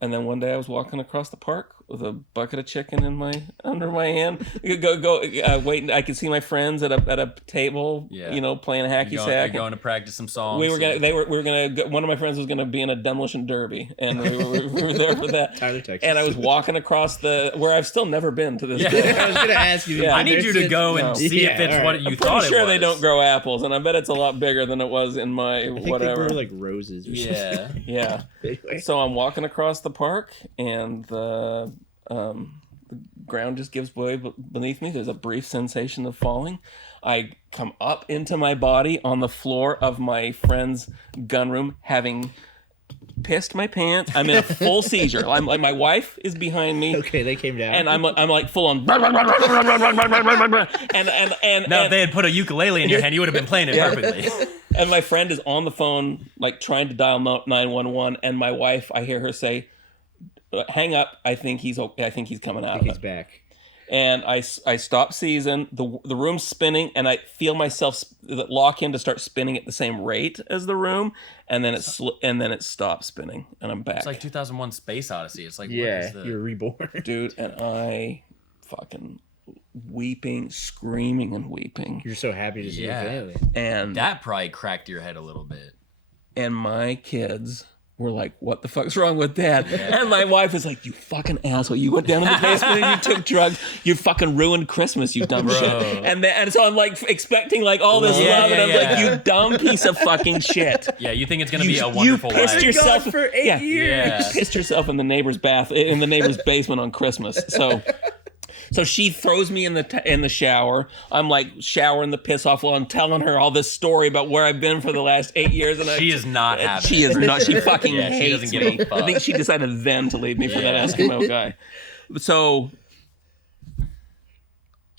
and then one day I was walking across the park with a bucket of chicken under my hand. Waiting. I could see my friends at a table, playing a hacky sack. You're going to practice some songs. We were gonna. One of my friends was gonna be in a demolition derby, and we were there for that. Tyler, Texas. And I was walking across where I've still never been to this day. I was gonna ask you. I need you to go and see if it's what you thought it was. I'm pretty sure they don't grow apples, and I bet it's a lot bigger than it was in my whatever. They grow like roses. Or something. Yeah. Anyway. So I'm walking across the park, and the ground just gives way beneath me. There's a brief sensation of falling. I come up into my body on the floor of my friend's gunroom, having pissed my pants. I'm in a full seizure. I'm like, my wife is behind me. Okay, they came down. And I'm like full on. And now, if they had put a ukulele in your hand, you would have been playing it perfectly. And my friend is on the phone, like trying to dial 911. And my wife, I hear her say, "Hang up. I think he's coming out. He's back." And I stop seizing. The room's spinning, and I feel myself lock in to start spinning at the same rate as the room, and then it stops spinning, and I'm back. It's like 2001: Space Odyssey. It's like, yeah, you're reborn, dude. And I fucking weeping, screaming, and weeping. You're so happy to see your family, and that probably cracked your head a little bit. And my kids were like, "What the fuck's wrong with Dad?" Yeah. And my wife was like, "You fucking asshole! You went down in the basement and you took drugs. You fucking ruined Christmas, you dumb shit." And so I'm like expecting like all this love, and I'm like, "You dumb piece of fucking shit." Yeah, you think it's gonna be a wonderful life? You pissed yourself for 8 years. Yeah. You pissed yourself in the neighbor's basement on Christmas. So she throws me in the shower. I'm like showering the piss off while I'm telling her all this story about where I've been for the last 8 years. And she is not having She it. is not. She fucking hates she doesn't give me. a fuck. I think she decided then to leave me for that Eskimo guy. So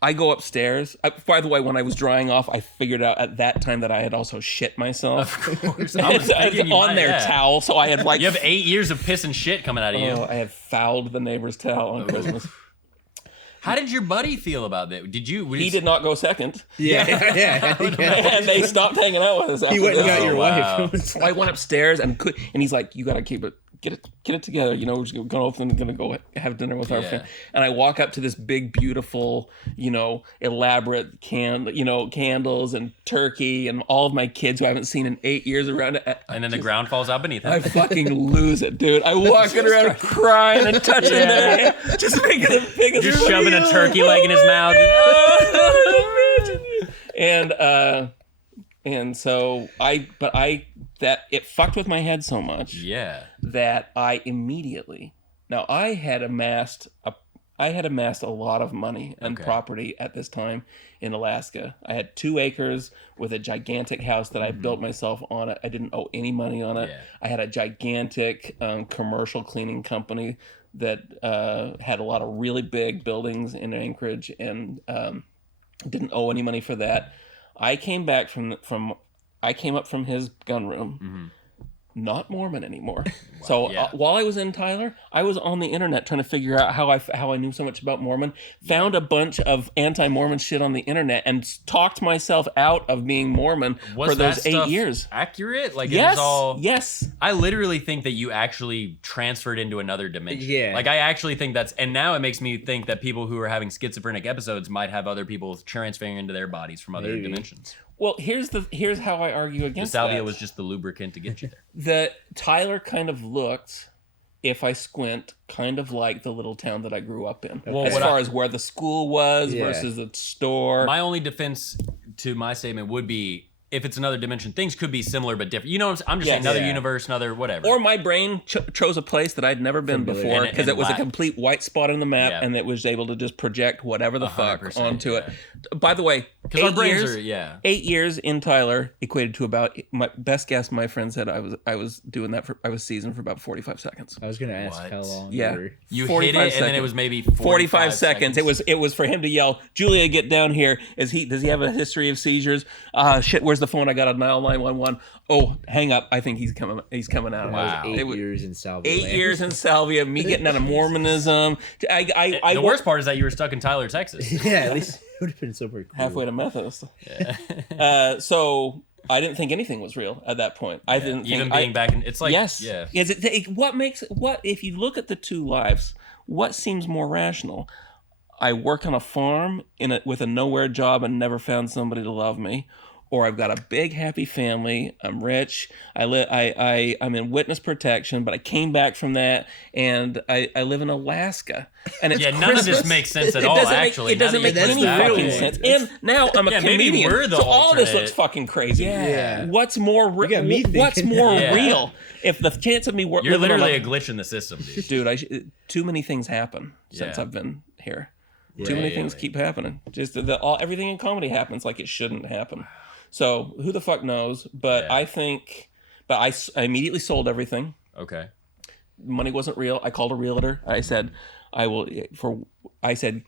I go upstairs. By the way, when I was drying off, I figured out at that time that I had also shit myself. Of course. I was thinking on their towel. So I had like... You have 8 years of piss and shit coming out of you. I had fouled the neighbor's towel on Christmas. How did your buddy feel about that? He did not go second. Yeah. And they stopped hanging out with us after He went and got your wow. wife. So I went upstairs and he's like, "You gotta get it together. You know, we're just gonna go have dinner with our family." And I walk up to this big, beautiful, elaborate candles and turkey and all of my kids who I haven't seen in 8 years around it. And then the ground falls out beneath him. I fucking lose it, dude. I walking around crying and touching their hand, just making it big as You're shoving a turkey leg in his mouth. And so it fucked with my head so much. Yeah. That I immediately, now I had amassed a lot of money and property at this time in Alaska. I had 2 acres with a gigantic house that I built myself on it. I didn't owe any money on it. Yeah. I had a gigantic commercial cleaning company that had a lot of really big buildings in Anchorage, and didn't owe any money for that. I came back I came up from his gunroom, not Mormon anymore. Wow. So while I was in Tyler, I was on the internet trying to figure out how I knew so much about Mormon. Found a bunch of anti-Mormon shit on the internet and talked myself out of being Mormon for those 8 years. Accurate? Like yes, it was all. Yes. I literally think that you actually transferred into another dimension. Yeah. Like I actually think and now it makes me think that people who are having schizophrenic episodes might have other people transferring into their bodies from other dimensions. Well, here's how I argue against the salvia that. was just the lubricant to get you there. The Tyler kind of looked, if I squint, kind of like the little town that I grew up in. Well, as far as where the school was versus the store. My only defense to my statement would be, if it's another dimension, things could be similar but different. You know what I'm just saying? Another universe, another whatever. Or my brain chose a place that I'd never been before because it was a complete white spot on the map, and it was able to just project whatever the fuck onto it. By the way, 8 years in Tyler equated to about, my best guess, my friend said I was seasoned for about 45 seconds. I was going to ask how long you were. You hit it, and then it was maybe 45 seconds. It was for him to yell, "Julia, get down here." Does he have a history of seizures? Shit, where's the phone? I got to dial 911. Oh, hang up. I think he's coming out. Wow. 8 years in Salvia. 8 years in Salvia. Me getting out of Mormonism. The worst part is that you were stuck in Tyler, Texas. Yeah, at least it would have been super cool. Halfway to Methodist. Yeah. So I didn't think anything was real at that point. I didn't even think being back in. It's like yes. Yeah. What if you look at the 2 lives? What seems more rational? I work on a farm with a nowhere job and never found somebody to love me. Or I've got a big happy family. I'm rich. I'm in witness protection, but I came back from that, and I live in Alaska. And it's none Christmas. of this makes sense at all. Actually, it doesn't make any fucking sense. And now I'm a comedian, so all this looks fucking crazy. Yeah. What's more? What's more real? If the chance of me you're literally a glitch in the system, dude. Dude, too many things happen since I've been here. Too many things keep happening. Just everything in comedy happens like it shouldn't happen. So who the fuck knows? But I think, I immediately sold everything. Okay. Money wasn't real. I called a realtor. I said,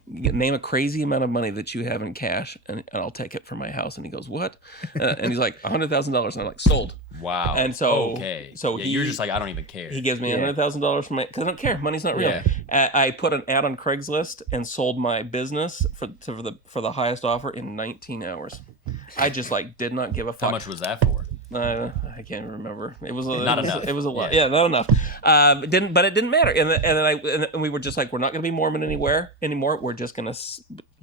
name a crazy amount of money that you have in cash, and I'll take it for my house. And he goes, what? And he's like, $100,000. And I'm like, sold. Wow. And so, you're just like, I don't even care. He gives me $100,000 for because I don't care. Money's not real. Yeah. I put an ad on Craigslist and sold my business for the highest offer in 19 hours. I just did not give a fuck. How much was that for? I can't remember. It was not enough. It was a lot. Yeah, not enough. It didn't matter. And we were just like, we're not going to be Mormon anymore. We're just going to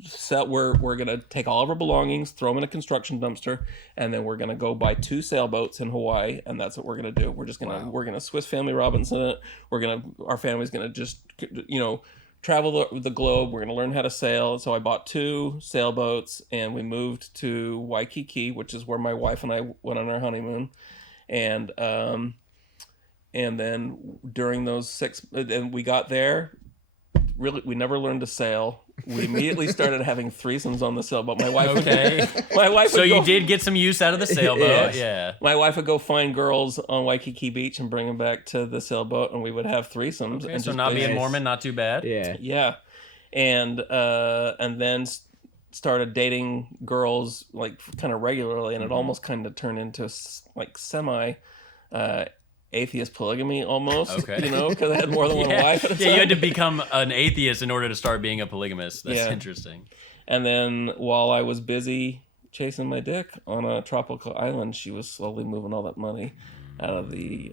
sell. We're going to take all of our belongings, throw them in a construction dumpster, and then we're going to go buy 2 sailboats in Hawaii, and that's what we're going to do. We're just going to we're going to Swiss Family Robinson it. Our family's going to just travel the globe. We're going to learn how to sail. So I bought 2 sailboats, and we moved to Waikiki, which is where my wife and I went on our honeymoon. And then during those 6, and we got there, really, we never learned to sail. We immediately started having threesomes on the sailboat. My wife So you did get some use out of the sailboat. Yeah. My wife would go find girls on Waikiki Beach and bring them back to the sailboat, and we would have threesomes. Okay, and so not being Mormon, not too bad. Yeah. Yeah. And then started dating girls kind of regularly, and it almost kind of turned into semi atheist polygamy almost. Okay. Because I had more than one wife at a time. Yeah, you had to become an atheist in order to start being a polygamist. That's interesting. And then while I was busy chasing my dick on a tropical island, she was slowly moving all that money out of the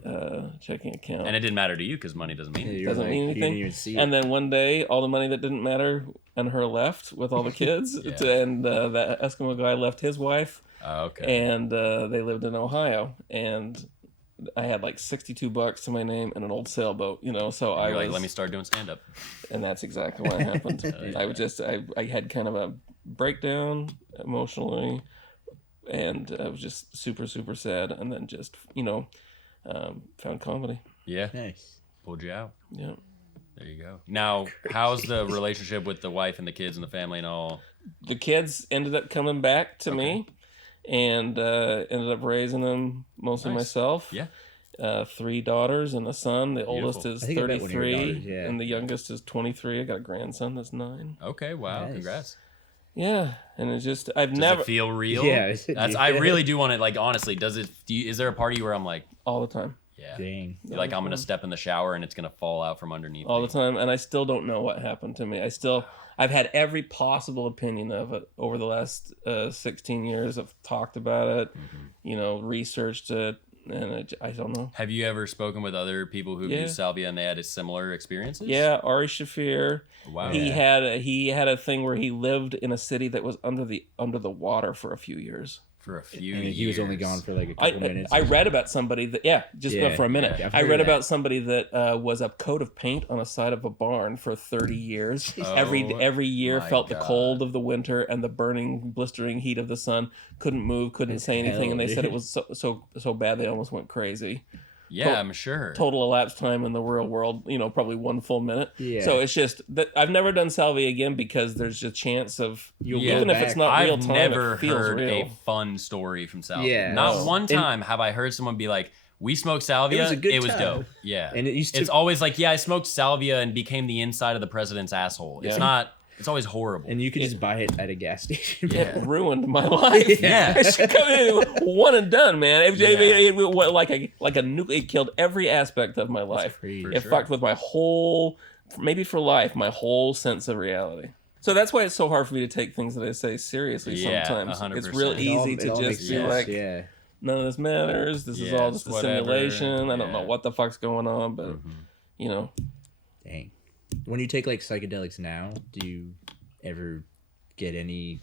checking account. And it didn't matter to you because money doesn't mean anything. Doesn't mean anything. You didn't even see it. And then one day, all the money that didn't matter and her left with all the kids. And that Eskimo guy left his wife. Okay. And they lived in Ohio. And I had $62 to my name and an old sailboat, so I was let me start doing stand-up. And that's exactly what happened. I had kind of a breakdown emotionally, and I was just super, super sad, and then just, found comedy. Yeah. Nice. Pulled you out. Yeah. There you go. Now, how's the relationship with the wife and the kids and the family and all? The kids ended up coming back to me. And ended up raising them mostly myself. Yeah. 3 daughters and a son. The oldest is 33, and the youngest is 23. I got a grandson that's 9. Okay, wow, nice. Congrats. Yeah, and it's just Does it feel real? Yeah, I really do want it. Honestly, is there a part of you where I'm like all the time? Yeah. Dang. I'm gonna step in the shower and it's gonna fall out from underneath all the time, and I still don't know what happened to me. I've had every possible opinion of it over the last 16 years. I've talked about it, researched it, and I don't know. Have you ever spoken with other people who've used salvia and they had similar experiences? Yeah, Ari Shafir. Wow. He had a thing where he lived in a city that was under the water for a few years. For a few years. He was only gone for a couple minutes. I read about somebody that for a minute. Yeah, I read about somebody that was a coat of paint on the side of a barn for 30 years. Every year felt the cold of the winter and the burning, blistering heat of the sun. Couldn't move, couldn't say anything, and they said it was so bad they almost went crazy. Yeah, I'm sure. Total elapsed time in the real world, probably 1 full minute. Yeah. So it's just that I've never done salvia again because there's a chance of even if it's not I've real time, never it feels heard real. a fun story from salvia. Yeah. Not one time have I heard someone be like, "We smoked salvia. It was dope." Yeah. And it's always like, "Yeah, I smoked salvia and became the inside of the president's asshole." It's not. It's always horrible. And you could just buy it at a gas station. It ruined my life. Yeah. One and done, man. It killed every aspect of my life. It fucked with my whole, maybe for life, my whole sense of reality. So that's why it's so hard for me to take things that I say seriously sometimes. 100%. It's real easy to just be like, none of this matters. This is all just a simulation. I don't know what the fuck's going on, but, Dang. When you take psychedelics now, do you ever get any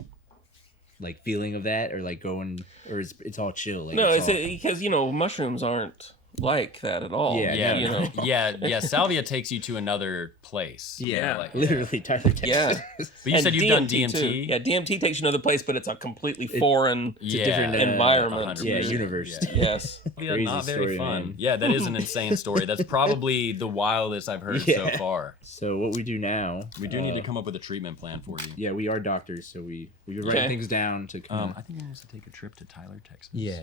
feeling of that or going, or it's all chill? No, it's because mushrooms aren't like that at all. Yeah, Yeah, you know. yeah. Salvia takes you to another place. you Yeah, know, like, literally, Tyler, Texas. Yeah. But you And said you've done too. DMT. Yeah, DMT takes you to another place, but it's a completely foreign It's a different environment. 100%. Yeah, universe. Yeah. Yes. Yeah, Crazy not very story, fun. man. Yeah, that is an insane story. That's probably the wildest I've heard so Yeah. far. So what we do now? We do need to come up with a treatment plan for you. Yeah, we are doctors, so we write Okay. things down to come. I think I need to take a trip to Tyler, Texas. Yeah,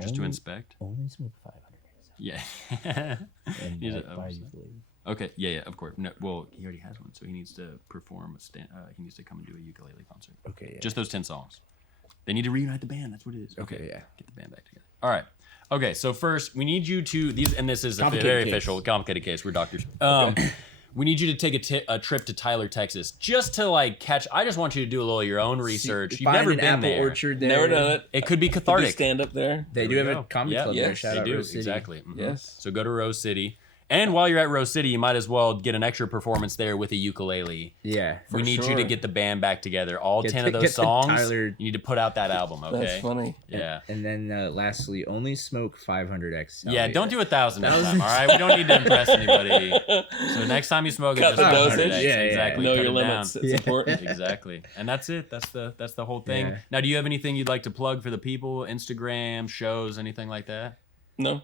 just to inspect. Only smoke 500. Yeah. And He's a- buy ukulele. Okay. Yeah. Of course. No, well, he already has one, so he needs to perform he needs to come and do a ukulele concert. Okay, yeah. Just those 10 songs. They need to reunite the band. That's what it is. Okay, yeah. Get the band back together. All right. Okay. So first, we need you to this is a Complicated very case. official, complicated case. We're doctors. We need you to take a trip to Tyler, Texas, just to like catch. I just want you to do a little of your own research. You've Find never an been apple there. orchard there. Never done it. It could be Did you cathartic. stand up there? They There do we have go. a comedy Yeah, club yes, there. Shout They out do Rose City. exactly. Mhm. Yes. So go to Rose City, and while you're at Rose City, you might as well get an extra performance there with a ukulele. Yeah. We need you sure. to get the band back together. All Get 10 the- of those get the songs. Tyler- You need to put out that album. Okay. That's funny. Yeah. And then lastly, only smoke 500x. Yeah, Salvia. don't do 1,000 next time, all right? We don't need to impress anybody. So next time you smoke it, Cut just the 500 dosage. X. Yeah, yeah. Exactly. Know Cut your it down. limits. It's important. Exactly. And that's it. That's the whole thing. Yeah. Now, do you have anything you'd like to plug for the people? Instagram, shows, anything like that? No.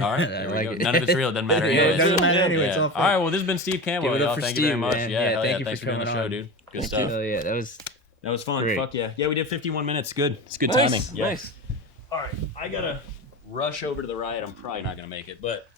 All right, I there we like go. it. None of it's real. Doesn't matter Yeah, anyway. it doesn't matter anyway. Yeah. It's all All fun. right, well, this has been Steve Cantwell, Give it up y'all. for Thank you very Steve, much. man. Yeah, Yeah, hell thank yeah. you Thanks for for doing the coming show, on. dude. Good Thank stuff. you. Oh, yeah, that was That was fun. Great. Fuck yeah. Yeah, we did 51 minutes. Good. It's good Nice. timing. Yeah. Nice. All right, I gotta rush over to the riot. I'm probably not gonna make it, but